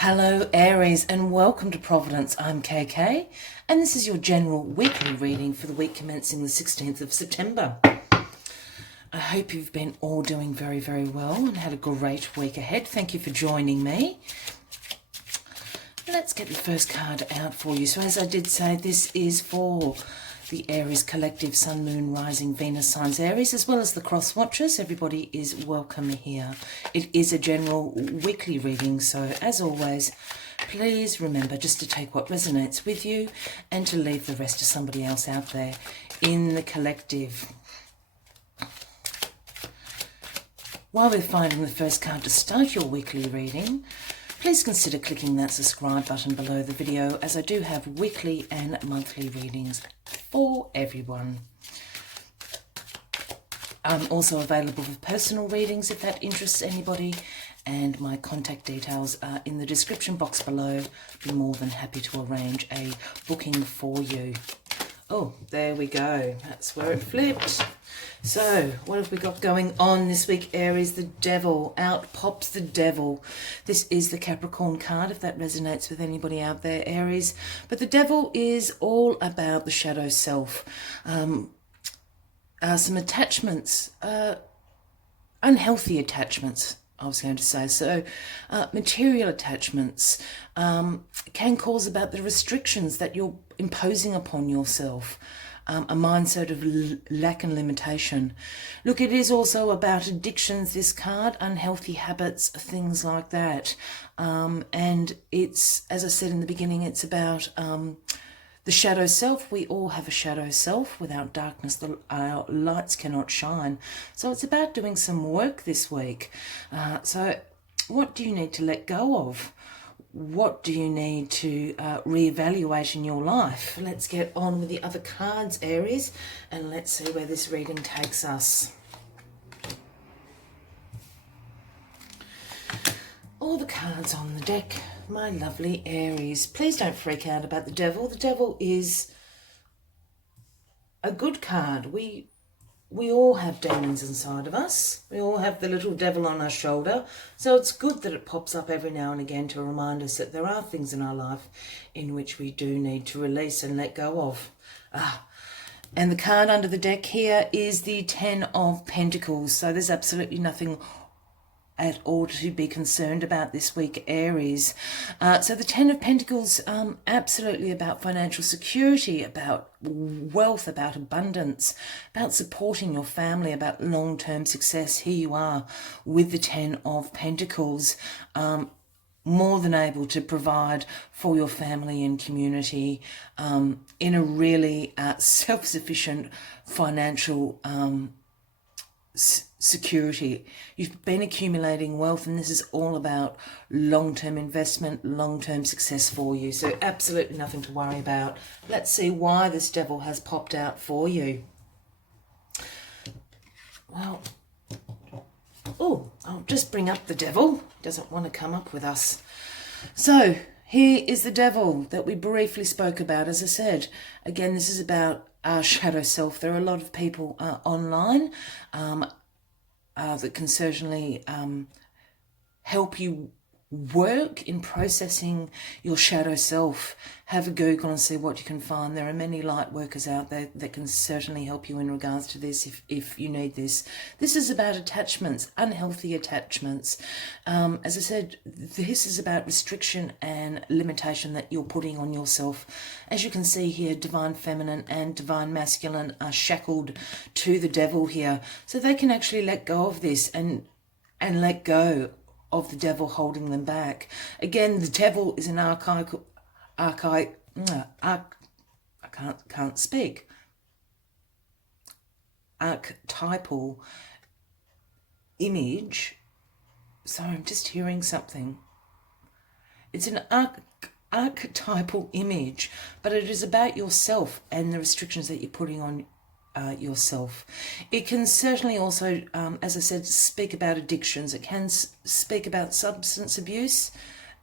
Hello Aries and welcome to Providence. I'm KK and this is your general weekly reading for the week commencing the 16th of September. I hope you've been all doing very, very well and had a great week ahead. Thank you for joining me. Let's get the first card out for you. So as I did say, this is for the Aries collective, Sun, Moon, Rising, Venus signs Aries, as well as the cross watchers. Everybody is welcome here. It is a general weekly reading, so as always, please remember just to take what resonates with you and to leave the rest to somebody else out there in the collective. While we're finding the first card to start your weekly reading, please consider clicking that subscribe button below the video, as I do have weekly and monthly readings for everyone. I'm also available for personal readings if that interests anybody, and my contact details are in the description box below. Be more than happy to arrange a booking for you. Oh, there we go. That's where it flipped. So, what have we got going on this week, Aries? The Devil. Out pops the Devil. This is the Capricorn card, if that resonates with anybody out there, Aries. But the Devil is all about the shadow self. Some attachments, unhealthy attachments, I was going to say. So material attachments can cause about the restrictions that you're imposing upon yourself. A mindset of lack and limitation. Look, it is also about addictions, this card, unhealthy habits, things like that. And it's, as I said in the beginning, it's about the shadow self. We all have a shadow self. Without darkness, our lights cannot shine. So it's about doing some work this week. So what do you need to let go of? What do you need to reevaluate in your life? Let's get on with the other cards, Aries, and let's see where this reading takes us. All the cards on the deck, my lovely Aries. Please don't freak out about the Devil. The Devil is a good card. We all have demons inside of us. We all have the little devil on our shoulder. So it's good that it pops up every now and again to remind us that there are things in our life in which we do need to release and let go of. And the card under the deck here is the Ten of Pentacles. So there's absolutely nothing at all to be concerned about this week, Aries. So the Ten of Pentacles, absolutely about financial security, about wealth, about abundance, about supporting your family, about long-term success. Here you are with the Ten of Pentacles, more than able to provide for your family and community in a really self-sufficient financial security. You've been accumulating wealth, and this is all about long-term investment, long-term success for you. So absolutely nothing to worry about. Let's see why this Devil has popped out for you. Well, oh, I'll just bring up the Devil. Doesn't want to come up with us. So here is the Devil that we briefly spoke about. As I said, again, this is about our shadow self. There are a lot of people online that can certainly help you work in processing your shadow self. Have a Google and see what you can find. There are many light workers out there that can certainly help you in regards to this if you need this. This is about attachments, unhealthy attachments. As I said, this is about restriction and limitation that you're putting on yourself. As you can see here, divine feminine and divine masculine are shackled to the Devil here. So they can actually let go of this and let go of the Devil holding them back. Again, the Devil is an archetypal image. Sorry, I'm just hearing something. It's an archetypal image, but it is about yourself and the restrictions that you're putting on yourself. It can certainly also, as I said, speak about addictions. It can speak about substance abuse,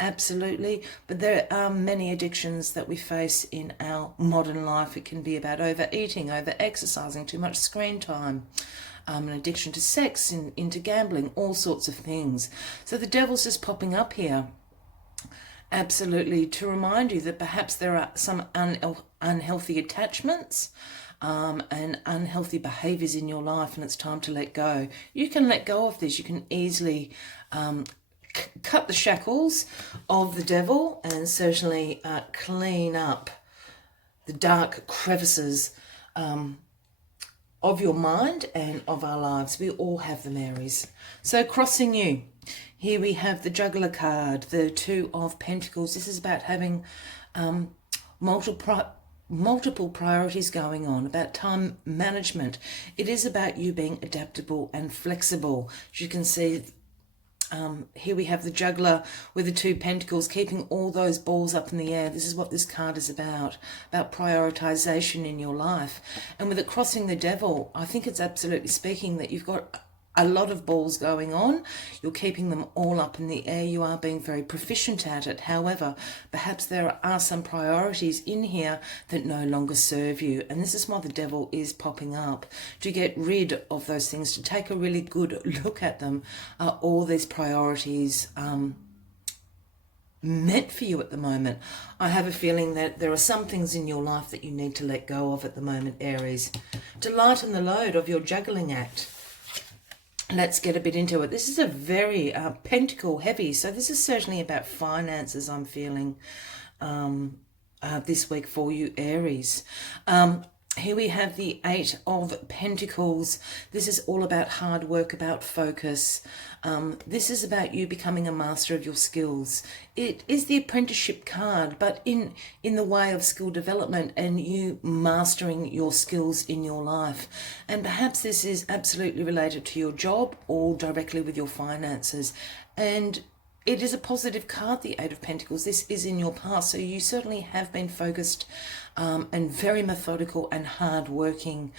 absolutely, but there are many addictions that we face in our modern life. It can be about overeating, over exercising, too much screen time, an addiction to sex, into gambling, all sorts of things. So the Devil's just popping up here. Absolutely, to remind you that perhaps there are some unhealthy attachments and unhealthy behaviors in your life, and it's time to let go. You can let go of this. You can easily cut the shackles of the devil and certainly clean up the dark crevices of your mind and of our lives. We all have them, Aries. So crossing you. Here we have the Juggler card, the Two of Pentacles. This is about having multiple priorities going on, about time management. It is about you being adaptable and flexible. As you can see, here we have the Juggler with the Two Pentacles, keeping all those balls up in the air. This is what this card is about prioritization in your life. And with it crossing the Devil, I think it's absolutely speaking that you've got a lot of balls going on. You're keeping them all up in the air. You are being very proficient at it. However, perhaps there are some priorities in here that no longer serve you. And this is why the Devil is popping up, to get rid of those things, to take a really good look at them. Are all these priorities meant for you at the moment? I have a feeling that there are some things in your life that you need to let go of at the moment, Aries, to lighten the load of your juggling act. Let's get a bit into it. This is a very pentacle heavy, so this is certainly about finances, I'm feeling, this week for you, Aries. Here we have the Eight of Pentacles. This is all about hard work, about focus. This is about you becoming a master of your skills. It is the apprenticeship card, but in the way of skill development and you mastering your skills in your life. And perhaps this is absolutely related to your job or directly with your finances. And it is a positive card, the Eight of Pentacles. This is in your past, so you certainly have been focused and very methodical and hard-working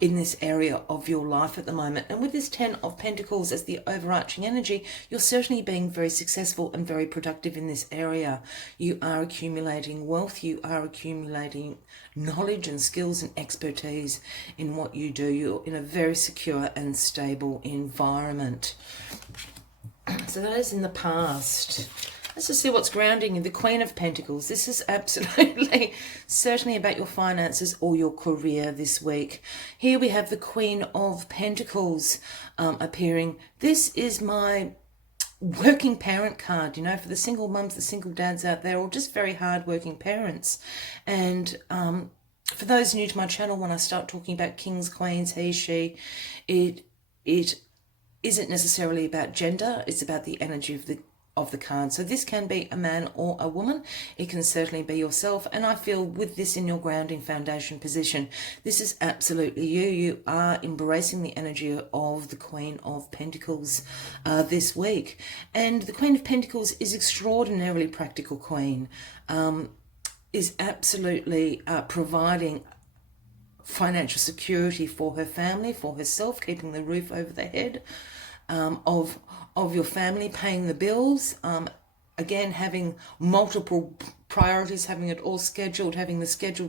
in this area of your life at the moment. And with this Ten of Pentacles as the overarching energy, you're certainly being very successful and very productive in this area. You are accumulating wealth. You are accumulating knowledge and skills and expertise in what you do. You're in a very secure and stable environment. So that is in the past. Let's just see what's grounding you. The Queen of Pentacles. This is absolutely, certainly about your finances or your career this week. Here we have the Queen of Pentacles appearing. This is my working parent card, you know, for the single mums, the single dads out there, or just very hard-working parents. And for those new to my channel, when I start talking about kings, queens, he, she, it isn't necessarily about gender. It's about the energy of the card. So this can be a man or a woman. It can certainly be yourself. And I feel with this in your grounding foundation position, this is absolutely you. You are embracing the energy of the Queen of Pentacles this week. And the Queen of Pentacles is extraordinarily practical queen, is absolutely providing financial security for her family, for herself, keeping the roof over the head of your family, paying the bills, again, having multiple priorities, having it all scheduled, having the schedule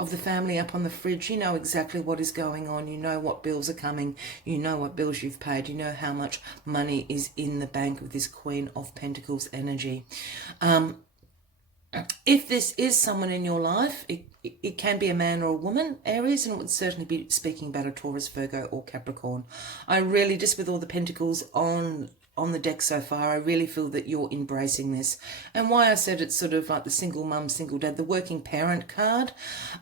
of the family up on the fridge. You know exactly what is going on. You know what bills are coming. You know what bills you've paid. You know how much money is in the bank with this Queen of Pentacles energy. If this is someone in your life, it can be a man or a woman, Aries, and it would certainly be speaking about a Taurus, Virgo, or Capricorn. I really, just with all the pentacles on the deck so far, I really feel that you're embracing this. And why I said it's sort of like the single mum, single dad, the working parent card,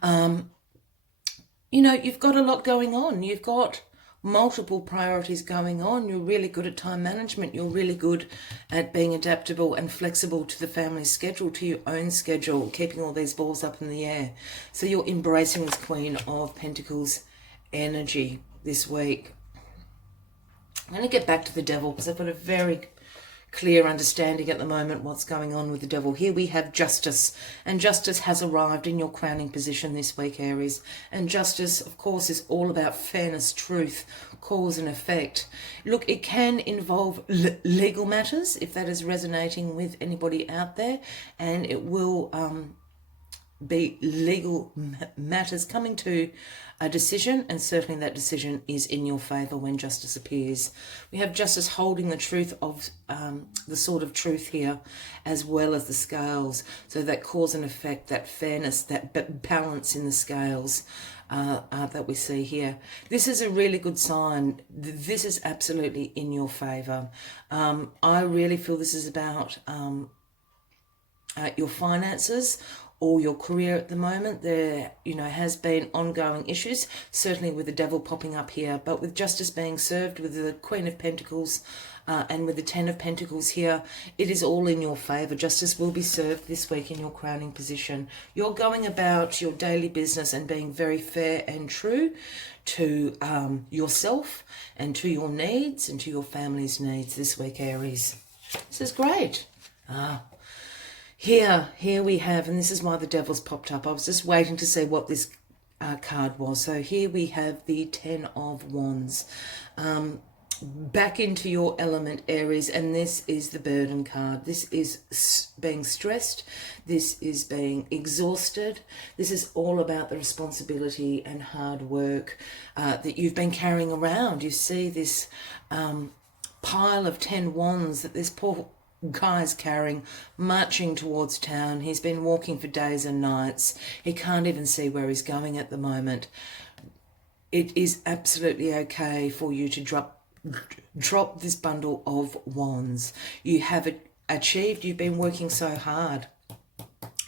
you know, you've got a lot going on. You've got multiple priorities going on. You're really good at time management. You're really good at being adaptable and flexible to the family schedule, to your own schedule, keeping all these balls up in the air. So you're embracing this Queen of Pentacles energy this week. I'm going to get back to the Devil because I've got a very clear understanding at the moment what's going on with the Devil. Here we have Justice, and Justice has arrived in your crowning position this week, Aries. And Justice, of course, is all about fairness, truth, cause and effect. Look, it can involve legal matters if that is resonating with anybody out there, and it will be legal matters coming to a decision, and certainly that decision is in your favour when justice appears. We have justice holding the truth of the sword of truth here, as well as the scales. So that cause and effect, that fairness, that balance in the scales that we see here. This is a really good sign. This is absolutely in your favour. I really feel this is about your finances or your career at the moment. There, has been ongoing issues, certainly with the devil popping up here, but with justice being served, with the Queen of Pentacles and with the Ten of Pentacles here, it is all in your favour. Justice will be served this week in your crowning position. You're going about your daily business and being very fair and true to yourself and to your needs and to your family's needs this week, Aries. This is great. Here we have, and this is why the devil's popped up. I was just waiting to see what this card was. So here we have the Ten of Wands. Back into your element, Aries, and this is the burden card. This is being stressed. This is being exhausted. This is all about the responsibility and hard work that you've been carrying around. You see this pile of 10 wands that this poor guy's carrying, marching towards town. He's been walking for days and nights. He can't even see where he's going at the moment. It is absolutely okay for you to drop this bundle of wands. You have achieved. You've been working so hard.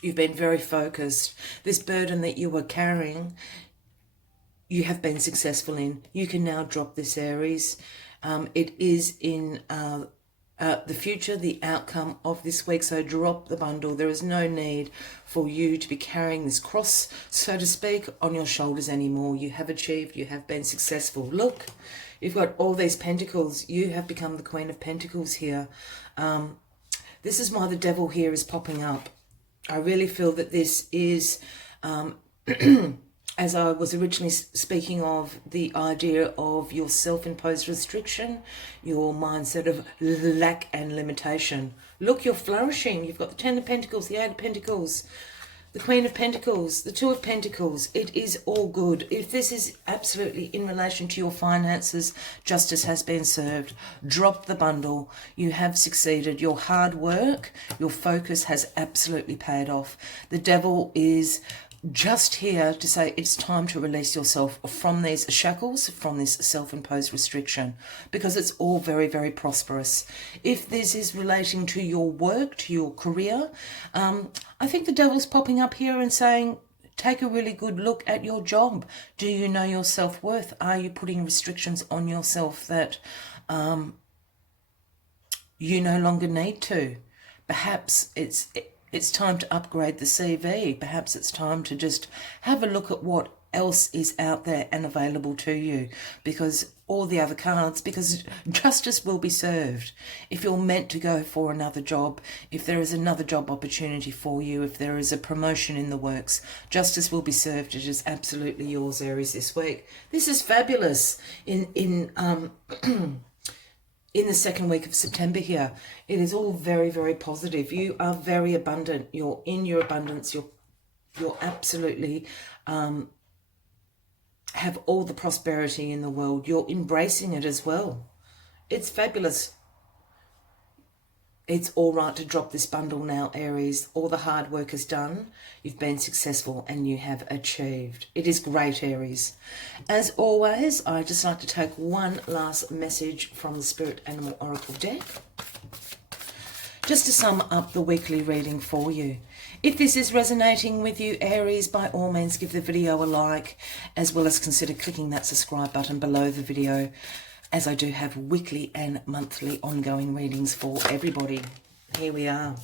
You've been very focused. This burden that you were carrying, you have been successful in. You can now drop this, Aries. It is in the future, the outcome of this week. So drop the bundle. There is no need for you to be carrying this cross, so to speak, on your shoulders anymore. You have achieved. You have been successful. Look, you've got all these pentacles. You have become the Queen of Pentacles here. This is why the devil here is popping up. I really feel that this is as I was originally speaking of, the idea of your self-imposed restriction, your mindset of lack and limitation. Look, you're flourishing. You've got the Ten of Pentacles, the Eight of Pentacles, the Queen of Pentacles, the Two of Pentacles. It is all good. If this is absolutely in relation to your finances, justice has been served. Drop the bundle. You have succeeded. Your hard work, your focus has absolutely paid off. The devil is just here to say it's time to release yourself from these shackles, from this self-imposed restriction, because it's all very, very prosperous. If this is relating to your work, to your career, I think the devil's popping up here and saying, take a really good look at your job. Do you know your self-worth? Are you putting restrictions on yourself that you no longer need to? Perhaps it's time to upgrade the CV. Perhaps it's time to just have a look at what else is out there and available to you, because all the other cards, because justice will be served. If you're meant to go for another job, if there is another job opportunity for you, if there is a promotion in the works, justice will be served. It is absolutely yours, Aries, this week. This is fabulous. In the second week of September here, it is all very, very positive. You are very abundant. You're in your abundance. You're absolutely have all the prosperity in the world. You're embracing it as well. It's fabulous. It's all right to drop this bundle now, Aries. All the hard work is done. You've been successful and you have achieved. It is great, Aries. As always, I'd just like to take one last message from the Spirit Animal Oracle deck, just to sum up the weekly reading for you. If this is resonating with you, Aries, by all means give the video a like, as well as consider clicking that subscribe button below the video, as I do have weekly and monthly ongoing readings for everybody. Here we are.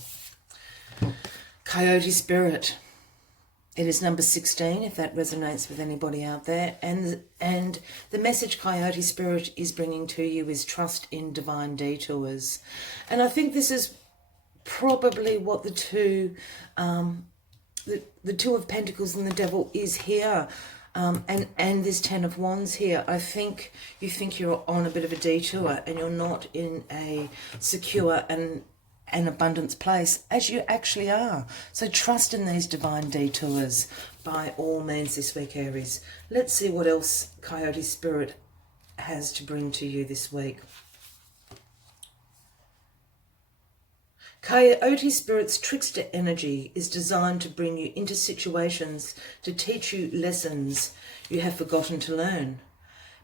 Coyote Spirit. It is number 16, if that resonates with anybody out there. And the message Coyote Spirit is bringing to you is trust in divine detours. And I think this is probably what the two of Pentacles and the Devil is here. And this Ten of Wands here. I think you think you're on a bit of a detour and you're not in a secure and an abundance place as you actually are. So trust in these divine detours by all means this week, Aries. Let's see what else Coyote Spirit has to bring to you this week. Coyote Spirit's trickster energy is designed to bring you into situations to teach you lessons you have forgotten to learn.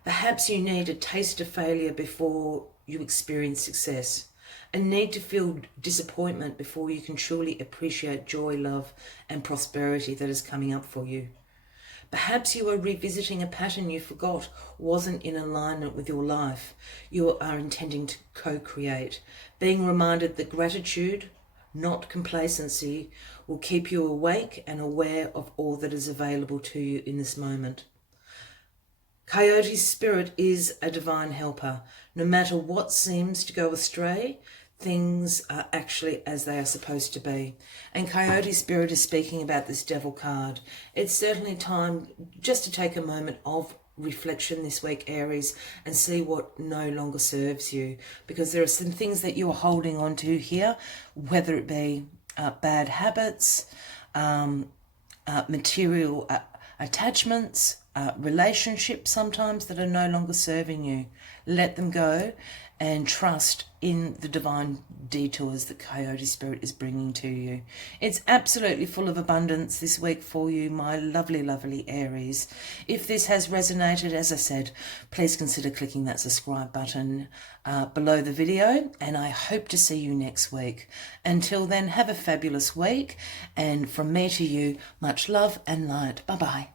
Perhaps you need a taste of failure before you experience success, a need to feel disappointment before you can truly appreciate joy, love, and prosperity that is coming up for you. Perhaps you are revisiting a pattern you forgot wasn't in alignment with your life you are intending to co-create. Being reminded that gratitude, not complacency, will keep you awake and aware of all that is available to you in this moment. Coyote Spirit is a divine helper. No matter what seems to go astray, things are actually as they are supposed to be. And Coyote Spirit is speaking about this Devil card. It's certainly time just to take a moment of reflection this week, Aries, and see what no longer serves you, because there are some things that you are holding on to here, whether it be bad habits, material attachments, relationships sometimes that are no longer serving you. Let them go and trust in the divine detours that Coyote Spirit is bringing to you. It's absolutely full of abundance this week for you, my lovely, lovely Aries. If this has resonated, as I said, please consider clicking that subscribe button below the video, and I hope to see you next week. Until then, have a fabulous week, and from me to you, much love and light. Bye-bye.